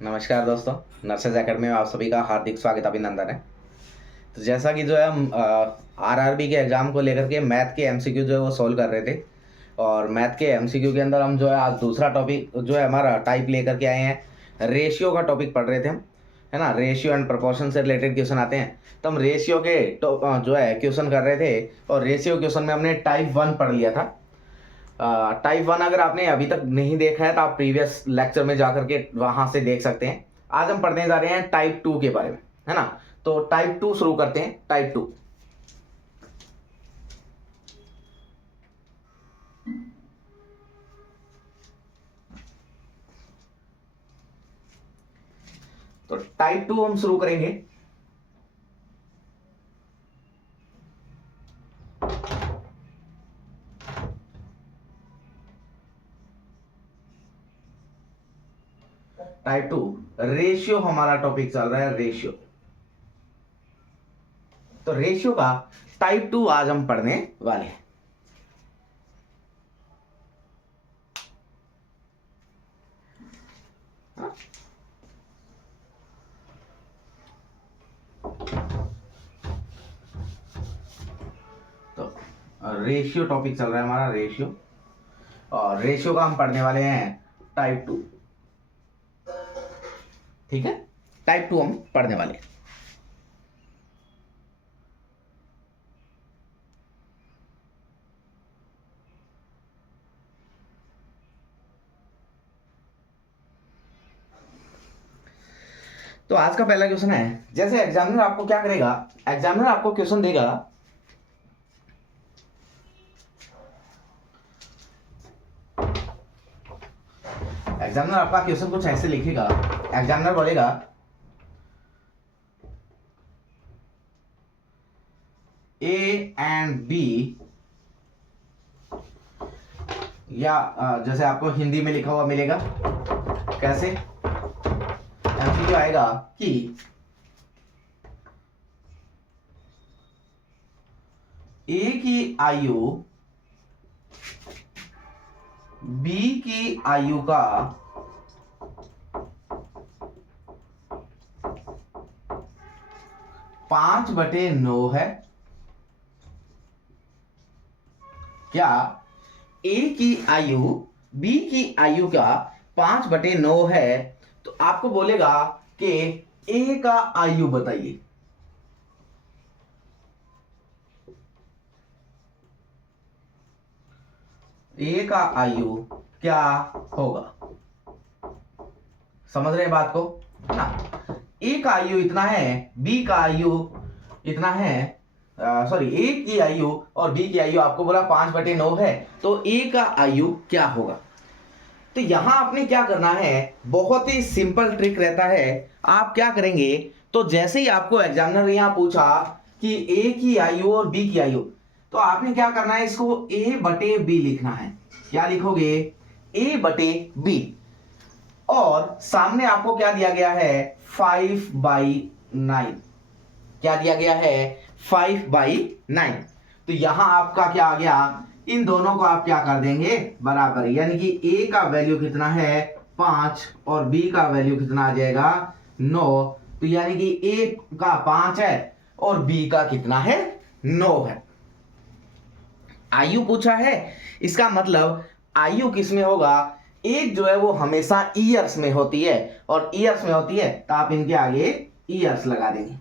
नमस्कार दोस्तों, nurses academy में आप सभी का हार्दिक स्वागत अभिनंदन है। तो जैसा कि जो है हम आरआरबी के एग्ज़ाम को लेकर के मैथ के एमसीक्यू जो है वो सॉल्व कर रहे थे। और मैथ के एमसीक्यू के अंदर हम जो है आज दूसरा टॉपिक जो है हमारा टाइप लेकर के आए हैं। रेशियो का टॉपिक पढ़ रहे थे हम, है ना। रेशियो एंड प्रोपोर्शन से रिलेटेड क्वेश्चन आते हैं, तो हम रेशियो के जो है क्वेश्चन कर रहे थे। और रेशियो क्वेश्चन में हमने टाइप 1 पढ़ लिया था। टाइप 1 अगर आपने अभी तक नहीं देखा है तो आप प्रीवियस लेक्चर में जाकर के वहां से देख सकते हैं। आज हम पढ़ने जा रहे हैं टाइप 2 के बारे में, है ना। तो टाइप 2 शुरू करते हैं। टाइप 2, तो टाइप 2 हम शुरू करेंगे। टाइप 2 रेशियो हमारा टॉपिक चल रहा है, रेशियो। तो रेशियो का टाइप 2 आज हम पढ़ने वाले हैं। तो रेशियो टॉपिक चल रहा है हमारा, रेशियो। और रेशियो का हम पढ़ने वाले हैं टाइप 2, ठीक है। टाइप 2 हम पढ़ने वाले हैं। तो आज का पहला क्वेश्चन है, जैसे एग्जामिनर आपको क्या करेगा, एग्जामिनर आपको क्वेश्चन देगा। एग्जामिनर आपका क्वेश्चन कुछ ऐसे लिखेगा। एग्जामिनर बोलेगा ए एंड बी, या जैसे आपको हिंदी में लिखा हुआ मिलेगा, कैसे एमसीक्यू आएगा कि ए की आयु बी की आयु का 5/9 है। क्या ए की आयु बी की आयु का 5/9 है? तो आपको बोलेगा कि ए का आयु बताइए। ए का आयु क्या होगा? समझ रहे बात को, है ना। ए का आयु इतना है, बी का आयु इतना है, सॉरी, ए की आयु और बी की आयु आपको बोला 5/9 है, तो ए का आयु क्या होगा? तो यहां आपने क्या करना है, बहुत ही सिंपल ट्रिक रहता है। आप क्या करेंगे, तो जैसे ही आपको एग्जामिनर ने यहां पूछा कि ए की आयु और बी की आयु, तो आपने क्या करना है, इसको A/B लिखना है। क्या लिखोगे? A/B। और सामने आपको क्या दिया गया है, 5/9। क्या दिया गया है? 5/9। तो यहां आपका क्या आ गया, इन दोनों को आप क्या कर देंगे, बराबर। यानी कि ए का वैल्यू कितना है, 5, और बी का वैल्यू कितना आ जाएगा, 9। तो यानी कि ए का 5 है और बी का कितना है, 9 है। आयु पूछा है, इसका मतलब आयु किस में होगा, एक जो है वो हमेशा ईयर्स में होती है, और ईयर्स में होती है तो आप इनके आगे ईयर्स लगा देंगे।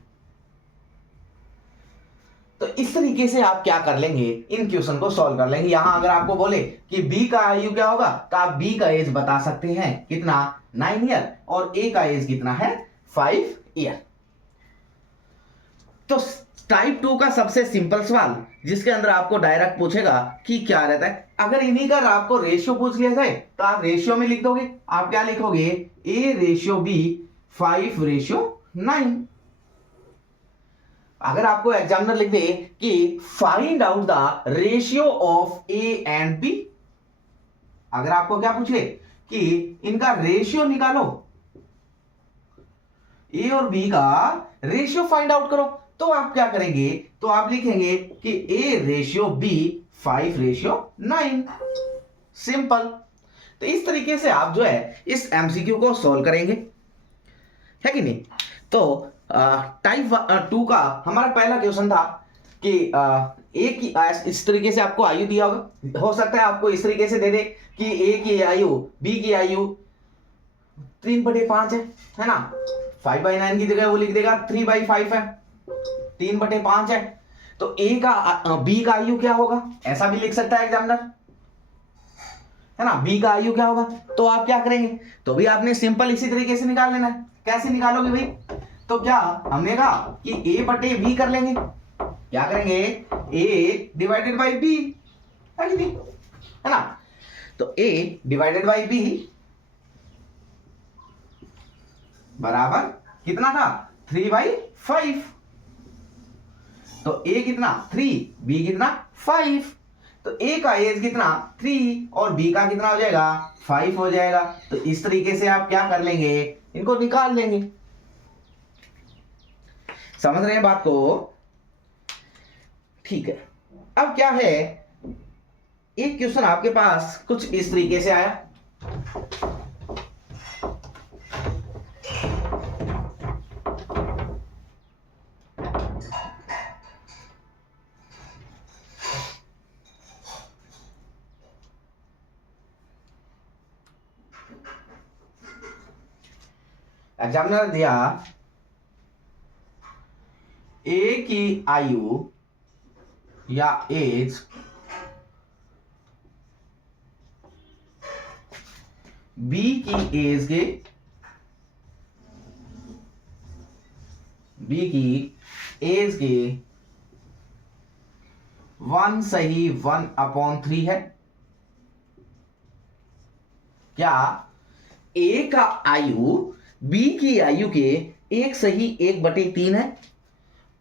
तो इस तरीके से आप क्या कर लेंगे, इन क्वेश्चन को सॉल्व कर लेंगे। यहां अगर आपको बोले कि बी का आयु क्या होगा, तो आप बी का एज बता सकते हैं, कितना, 9 ईयर, और ए का एज कितना है, 5 ईयर। तो टाइप 2 का सबसे सिंपल सवाल, जिसके अंदर आपको डायरेक्ट पूछेगा कि क्या रहता है, अगर इन्हीं का आपको रेशियो पूछ लिया जाए तो आप रेशियो में लिख दोगे। आप क्या लिखोगे, A/B 5/9। अगर आपको एग्जामिनर लिख दे कि find out the ratio of A and B, अगर आपको क्या पूछे कि इनका रेशियो निकालो, ए और बी का रेशियो फाइंड आउट करो, तो आप क्या करेंगे, तो आप लिखेंगे कि A/B 5/9। सिंपल। तो इस तरीके से आप जो है इस एमसीक्यू को सॉल्व करेंगे। है कि नहीं। तो टाइप 2 का हमारा पहला क्वेश्चन था कि ए की इस तरीके से आपको आयु दिया होगा, हो सकता है आपको इस तरीके से दे दे कि ए की आयु बी की आयु 3/5 है ना, 5/9 की जगह वो लिख देगा 3/5 है, 3/5 है। तो ए का बी का आयु क्या होगा, ऐसा भी लिख सकता है एग्जामिनर, है ना, बी का आयु क्या होगा। तो आप क्या करेंगे, तो भी आपने सिंपल इसी तरीके से निकाल लेना है। कैसे निकालोगे भाई, तो क्या हमने कहा कि a बटे b कर लेंगे, क्या करेंगे, a डिवाइडेड बाई b, है कि नहीं, है ना। तो a डिवाइडेड बाई b बराबर कितना था, 3/5। तो a कितना 3, b कितना 5, तो a का एज कितना 3 और b का कितना हो जाएगा 5 हो जाएगा। तो इस तरीके से आप क्या कर लेंगे, इनको निकाल लेंगे। समझ रहे हैं बात को, ठीक है। अब क्या है, एक क्वेश्चन आपके पास कुछ इस तरीके से आया, एग्जामिनर दिया ए की आयु या एज बी की एज के, बी की एज के 1 सही 1/3 है। क्या ए का आयु बी की आयु के 1 सही 1/3 है,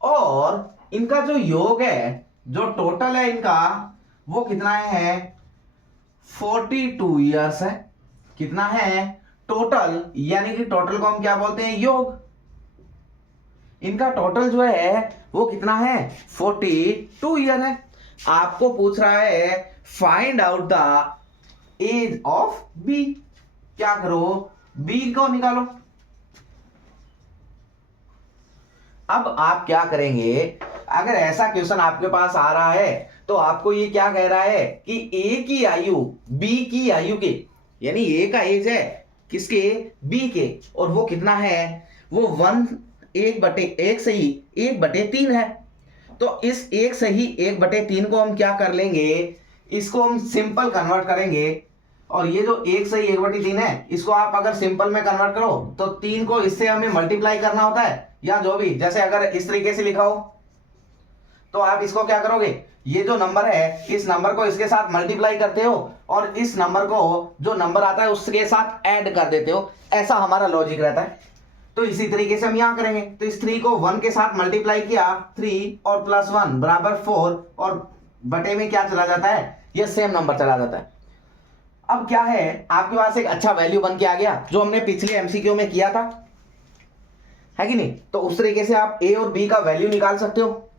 और इनका जो योग है, जो टोटल है इनका, वो कितना है 42 ईयर्स है। कितना है टोटल, यानी कि टोटल को हम क्या बोलते हैं, योग। इनका टोटल जो है वो कितना है 42 ईयर है। आपको पूछ रहा है find out the age of B, क्या करो, बी को निकालो। अब आप क्या करेंगे, अगर ऐसा क्वेश्चन आपके पास आ रहा है तो आपको ये क्या कह रहा है कि ए की आयु बी की आयु के, यानी ए का एज है किसके, बी के, और वो कितना है, वो 1 सही 1/3 है। तो इस 1 सही 1/3 को हम क्या कर लेंगे, इसको हम सिंपल कन्वर्ट करेंगे, और ये जो 1 सही 1/3 है, इसको आप अगर सिंपल में कन्वर्ट करो तो 3 को इससे हमें मल्टीप्लाई करना होता है, या जो भी, जैसे अगर इस तरीके से लिखा हो तो आप इसको क्या करोगे, ये जो नंबर है इस नंबर को इसके साथ मल्टीप्लाई करते हो, और इस नंबर को जो नंबर आता है उसके साथ ऐड कर देते हो। ऐसा हमारा लॉजिक रहता है। तो इसी तरीके से हम यहां करेंगे। तो इस 3 को 1 के साथ मल्टीप्लाई किया, 3 और +1 बराबर 4, और बटे में क्या चला जाता है, ये सेम नंबर चला जाता है। अब क्या है, आपके पास एक अच्छा वैल्यू बन के आ गया, जो हमने पिछले एमसीक्यू में किया था, है कि नहीं। तो उस तरीके से आप ए और बी का वैल्यू निकाल सकते हो।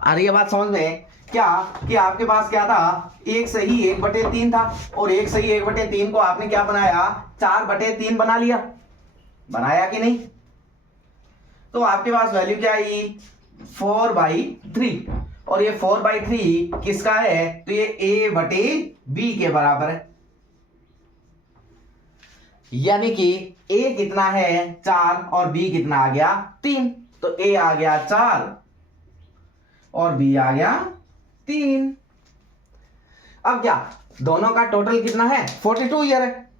आ रही है बात समझ में, क्या कि आपके पास क्या था, 1 सही 1/3 था, और 1 सही 1/3 को आपने क्या बनाया, 4/3 बना लिया, बनाया कि नहीं। तो आपके पास वैल्यू क्या आई, 4/3, और ये 4/3 किसका है, तो ये a/b के बराबर है। यानी कि a कितना है 4 और b कितना आ गया 3, तो a आ गया 4 और b आ गया 3। अब क्या, दोनों का टोटल कितना है 42 ईयर है।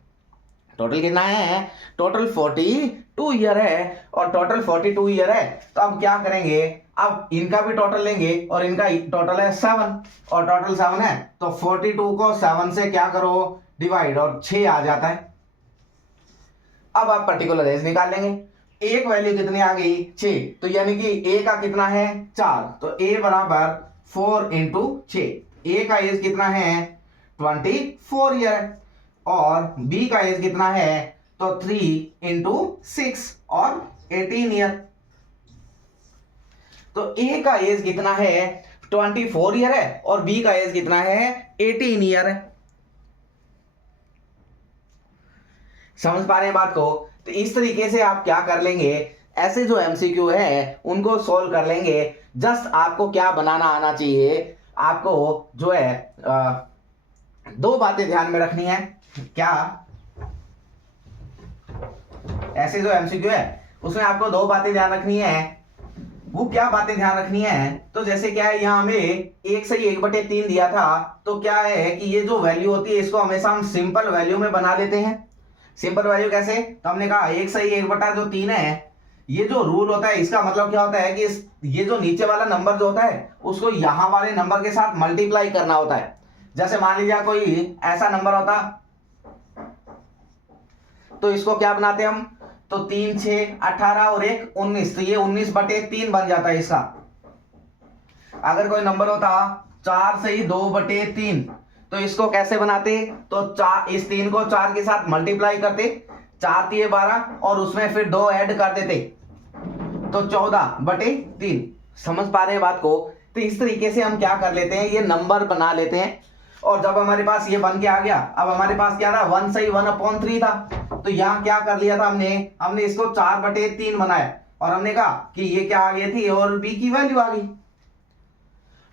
टोटल कितना है, टोटल 42 ईयर है, और टोटल 42 ईयर है। तो अब क्या करेंगे, अब इनका भी टोटल लेंगे, और इनका टोटल है 7, और टोटल 7 है, तो 42 को 7 से क्या करो, डिवाइड, और 6 आ जाता है। अब आप पर्टिकुलर एज निकाल लेंगे। एक वैल्यू कितनी आ गई 6, तो यानी कि a का कितना है 4, तो a बराबर 4 × 6, a का एज कितना है 24 ईयर है, और b का एज कितना है, तो 3 × 6 और 18 ईयर। तो a का एज कितना है 24 ईयर है, और b का एज कितना है 18 ईयर है। समझ पा रहे हैं बात को? तो इस तरीके से आप क्या कर लेंगे, ऐसे जो एमसीक्यू है उनको सोल्व कर लेंगे। जस्ट आपको क्या बनाना आना चाहिए, आपको जो है दो बातें ध्यान में रखनी है। क्या? ऐसे जो एमसीक्यू है उसमें आपको दो बातें ध्यान रखनी है। वो क्या बातें ध्यान रखनी है? तो जैसे क्या है, यहाँ हमें 1/1/3 दिया था, तो क्या है कि ये जो वैल्यू होती है इसको हमेशा हम सिंपल वैल्यू में बना देते हैं। सिंपल वैल्यू कैसे? तो हमने कहा 1/1/3 है, ये जो रूल होता है इसका मतलब क्या होता है कि ये जो नीचे वाला नंबर जो होता है उसको यहाँ वाले नंबर के साथ मल्टीप्लाई करना होता है। जैसे मान लीजिए कोई ऐसा नंबर होता, तो इसको क्या बनाते हम, तो 3 6 18 और 1 19, तो ये 19/3 बन जाता है इसका। अगर कोई नंबर होता 4 से 2/3, तो इसको कैसे बनाते, तो 4, इस 3 को 4 के साथ मल्टीप्लाई करते, 4 3 12 और उसमें फिर 2 ऐड कर देते, तो 14/3। समझ पा रहे हैं बात को? तो इस तरीके से हम क्या कर लेते हैं, ये नंबर बना लेते हैं। और जब हमारे पास ये बन के आ गया, अब हमारे पास क्या था, 1 से 1/3 था, तो यहाँ क्या कर लिया था हमने इसको 4/3 बनाया और हमने कहा कि ये क्या आ गई थी, और बी की वैल्यू आ गई।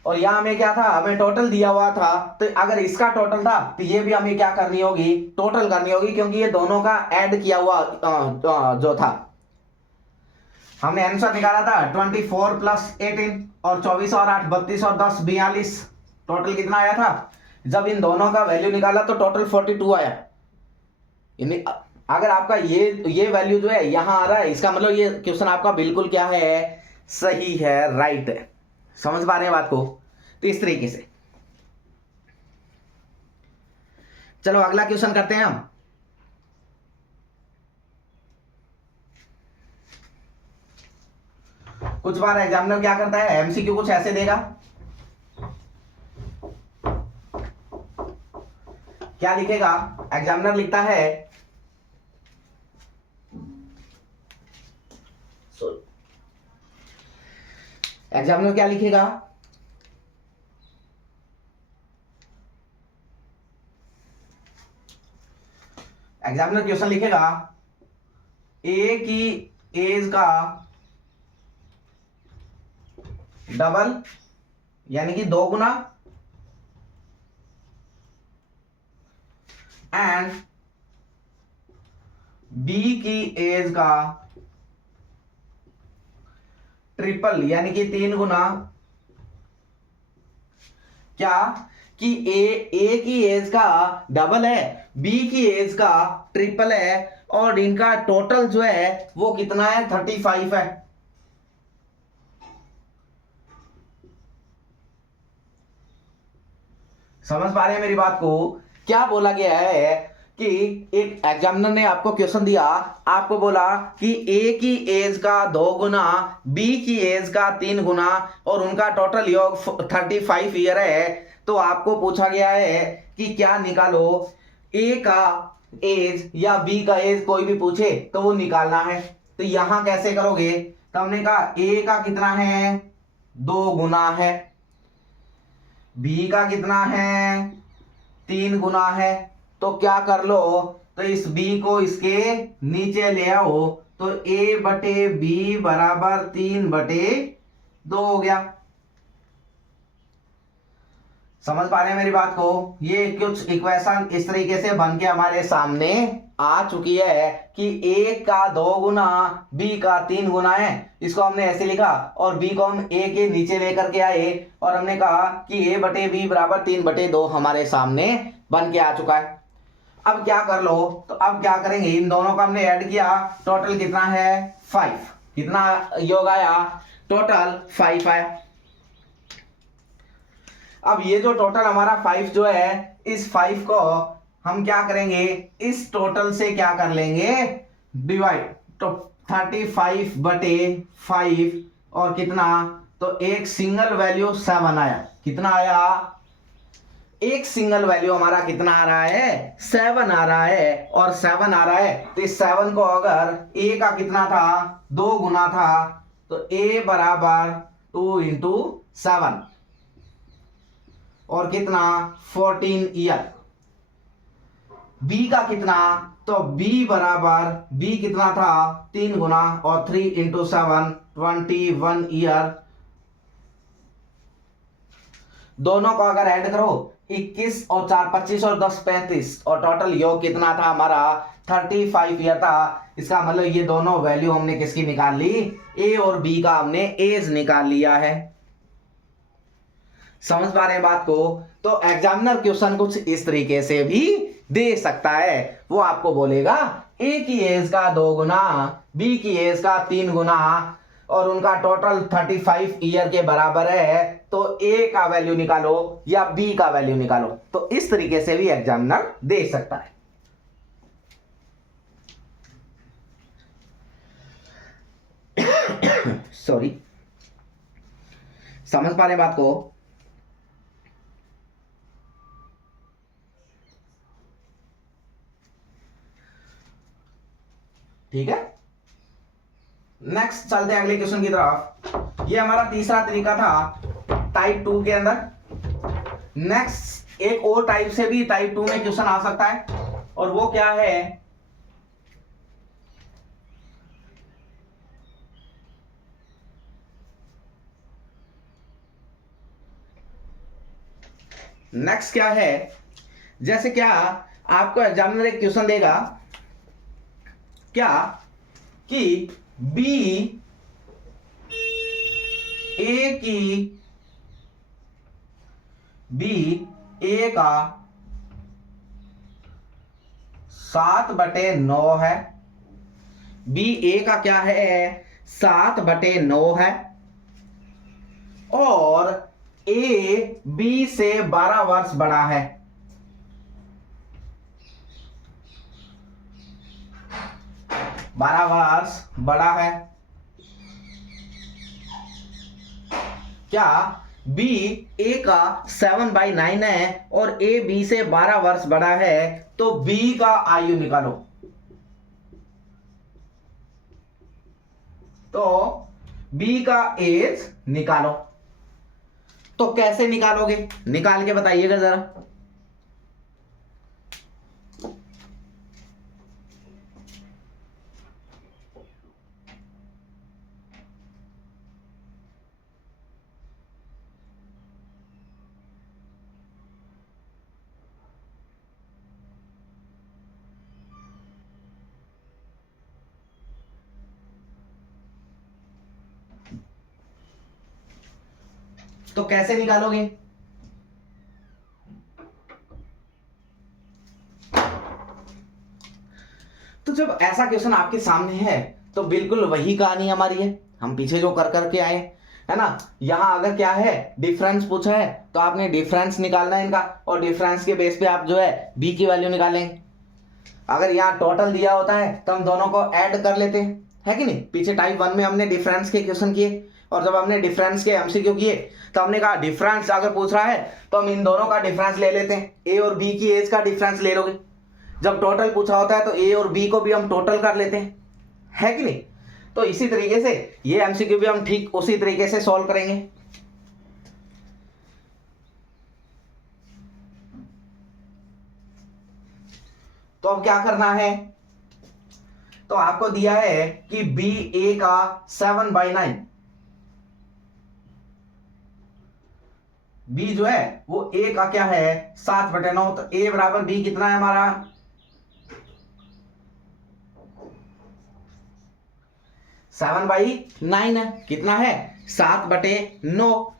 और यहाँ हमें क्या था, हमें टोटल दिया हुआ था, तो अगर इसका टोटल था तो ये भी हमें क्या करनी होगी, टोटल करनी होगी, क्योंकि ये दोनों का ऐड किया हुआ जो था। हमने आंसर निकाला था 24 + 18 और 24 और 8 32 और 10 42, टोटल कितना आया था? जब इन दोनों का वैल्यू निकाला तो टोटल 42 आया। अगर आपका ये वैल्यू जो है यहां आ रहा है, इसका मतलब ये क्वेश्चन आपका बिल्कुल क्या है, सही है, राइट है। समझ पा रहे हैं बात को? तो इस तरीके से चलो अगला क्वेश्चन करते हैं हम। कुछ बार एग्जामिनर क्या करता है, एमसीक्यू कुछ ऐसे देगा, क्या लिखेगा एग्जामिनर, लिखता है एग्जामिनर क्या लिखेगा, एग्जामिनर क्वेश्चन लिखेगा ए की एज का डबल यानी कि 2 गुना एंड बी की एज का ट्रिपल यानी कि 3 गुना। क्या कि ए की एज का डबल है, बी की एज का ट्रिपल है, और इनका टोटल जो है वो कितना है, 35 है। समझ पा रहे हैं मेरी बात को? क्या बोला गया है कि एक एग्जामिनर ने आपको क्वेश्चन दिया, आपको बोला कि ए की एज का 2 गुना, बी की एज का 3 गुना और उनका टोटल योग 35 ईयर है। तो आपको पूछा गया है कि क्या निकालो, ए का एज या बी का एज, कोई भी पूछे तो वो निकालना है। तो यहां कैसे करोगे, तो हमने कहा ए का कितना है, 2 गुना है, बी का कितना है, 3 गुना है। तो क्या कर लो, तो इस बी को इसके नीचे ले आओ, तो a/b बराबर 3/2 हो गया। समझ पा रहे हैं मेरी बात को? ये कुछ इक्वेशन इस तरीके से बन के हमारे सामने आ चुकी है कि a का 2 गुना, b का 3 गुना है, इसको हमने ऐसे लिखा, और b को हम a के नीचे लेकर के आए और हमने कहा कि a/b बराबर 3/2 हमारे सामने बन के आ चुका है। अब क्या कर लो, तो अब क्या करेंगे, इन दोनों का हमने ऐड किया, टोटल कितना है, 5। कितना योग आया, टोटल 5 आया। अब ये जो टोटल हमारा 5 जो है, इस 5 को हम क्या करेंगे, इस टोटल से क्या कर लेंगे, डिवाइड, तो 35/5 और कितना, तो एक सिंगल वैल्यू 7 आया। कितना आया, एक सिंगल वैल्यू हमारा कितना आ रहा है, 7 आ रहा है, और 7 आ रहा है, तो इस 7 को अगर a का कितना था, 2 गुना था, तो a बराबर 2 × 7 और कितना, 14 ईयर। बी का कितना, तो बी बराबर बी कितना था 3 गुना और 3 इंटू 7 21 ईयर। दोनों को अगर ऐड करो 21 और 4 25 और 10 35 और टोटल योग कितना था हमारा 35 ईयर था। इसका मतलब ये दोनों वैल्यू हमने किसकी निकाल ली, ए और बी का हमने एज निकाल लिया है। समझ पा रहे हैं बात को। तो एग्जामिनर क्वेश्चन कुछ इस तरीके से भी दे सकता है। वो आपको बोलेगा ए की एज का 2 गुना, बी की एज का 3 गुना और उनका टोटल 35 ईयर के बराबर है, तो ए का वैल्यू निकालो या बी का वैल्यू निकालो। तो इस तरीके से भी एग्जामिनर दे सकता है। सॉरी, समझ पा रहे बात को। ठीक है, नेक्स्ट चलते हैं अगले क्वेश्चन की तरफ। ये हमारा तीसरा तरीका था टाइप 2 के अंदर। नेक्स्ट एक और टाइप से भी टाइप 2 में क्वेश्चन आ सकता है, और वो क्या है, नेक्स्ट क्या है, जैसे क्या आपको एग्जामिनर एक क्वेश्चन देगा क्या कि बी ए का 7/9 है, बी ए का क्या है 7/9 है, और ए बी से 12 वर्ष बड़ा है। बारह वर्ष बड़ा है। क्या बी ए का 7/9 है और ए बी से 12 वर्ष बड़ा है, तो बी का आयु निकालो। तो बी का एज निकालो। तो कैसे निकालोगे, निकाल के बताइएगा जरा। तो कैसे निकालोगे, तो जब ऐसा क्वेश्चन आपके सामने है तो बिल्कुल वही कहानी हमारी है, हम पीछे जो कर करके आए है ना। यहां अगर क्या है डिफरेंस पूछा है तो आपने डिफरेंस निकालना है इनका, और डिफरेंस के बेस पे आप जो है बी की वैल्यू निकालेंगे। अगर यहाँ टोटल दिया होता है तो हम दोनों को ऐड कर लेते हैं, है कि नहीं। पीछे टाइप 1 में हमने डिफरेंस के क्वेश्चन किए, और जब हमने डिफरेंस के एमसीक्यू किए तो हमने कहा डिफरेंस अगर पूछ रहा है तो हम इन दोनों का डिफरेंस ले लेते हैं, ए और बी की एज का डिफरेंस ले लोगे। जब टोटल पूछा होता है तो ए और बी को भी हम टोटल कर लेते हैं, है कि नहीं। तो इसी तरीके से ये एमसीक्यू भी हम ठीक उसी तरीके से सॉल्व करेंगे। तो अब क्या करना है, तो आपको दिया है कि बी ए का 7/9, बी जो है वो ए का क्या है 7/9, तो ए बराबर बी कितना है हमारा 7/9 है, कितना है 7/9।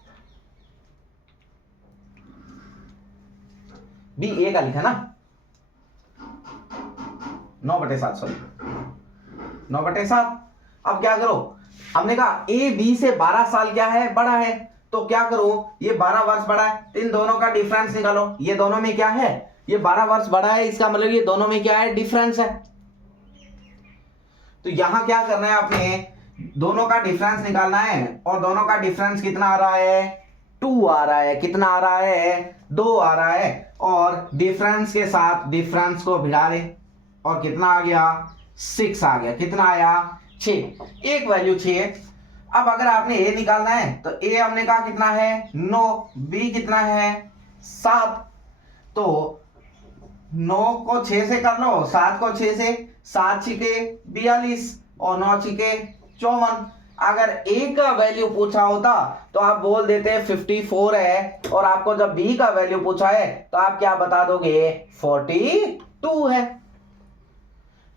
बी ए का लिखा ना 9/7, सॉरी 9/7। अब क्या करो, हमने कहा ए बी से 12 साल क्या है बड़ा है, तो क्या करो ये 12 वर्ष बड़ा है तो इन दोनों का डिफरेंस निकालो। ये दोनों में क्या है, ये 12 वर्ष बड़ा है, इसका मतलब ये दोनों में क्या है डिफरेंस है। तो यहां क्या करना है, आपने दोनों का डिफरेंस निकालना है, और दोनों का डिफरेंस कितना आ रहा है 2 आ रहा है, कितना आ रहा है 2 आ रहा है, और डिफरेंस के साथ डिफरेंस को भिड़ा दे, और कितना आ गया 6 आ गया, कितना आया 6, एक वैल्यू 6। अब अगर आपने ए निकालना है तो ए हमने कहा कितना है 9, बी कितना है 7, तो 9 को 6 से कर लो, 7 को 6 से, 7 छिके 42 और 9 छिके 54। अगर ए का वैल्यू पूछा होता तो आप बोल देते 54 है, और आपको जब बी का वैल्यू पूछा है तो आप क्या बता दोगे 42 है।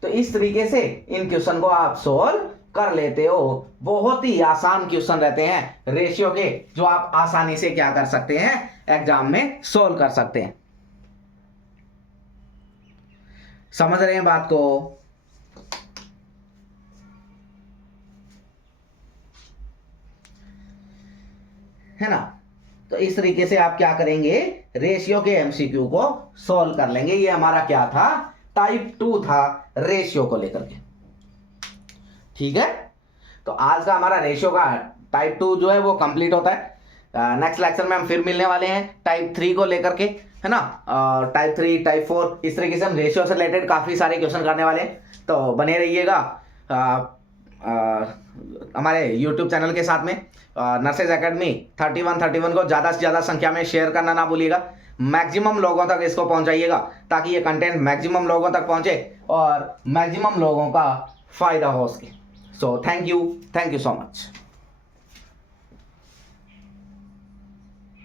तो इस तरीके से इन क्वेश्चन को आप सोल्व कर लेते हो। बहुत ही आसान क्वेश्चन रहते हैं रेशियो के, जो आप आसानी से क्या कर सकते हैं, एग्जाम में सोल्व कर सकते हैं। समझ रहे हैं बात को? है ना? तो इस तरीके से आप क्या करेंगे, रेशियो के एमसीक्यू को सोल्व कर लेंगे। ये हमारा क्या था, टाइप 2 था रेशियो को लेकर के। ठीक है, तो आज का हमारा रेशियो का टाइप 2 जो है वो कंप्लीट होता है। नेक्स्ट लेक्चर में हम फिर मिलने वाले हैं टाइप 3 को लेकर के, है ना? टाइप 3, टाइप 4, इस तरीके से हम रेशियो से रिलेटेड काफ़ी सारे क्वेश्चन करने वाले हैं। तो बने रहिएगा हमारे यूट्यूब चैनल के साथ में। नर्सेज एकेडमी 31 को ज़्यादा से ज़्यादा संख्या में शेयर करना ना भूलिएगा। मैक्सिमम लोगों तक इसको पहुंचाइएगा, ताकि ये कंटेंट मैक्सिमम लोगों तक पहुंचे और मैक्सिमम लोगों का फ़ायदा हो सके। So thank you so much.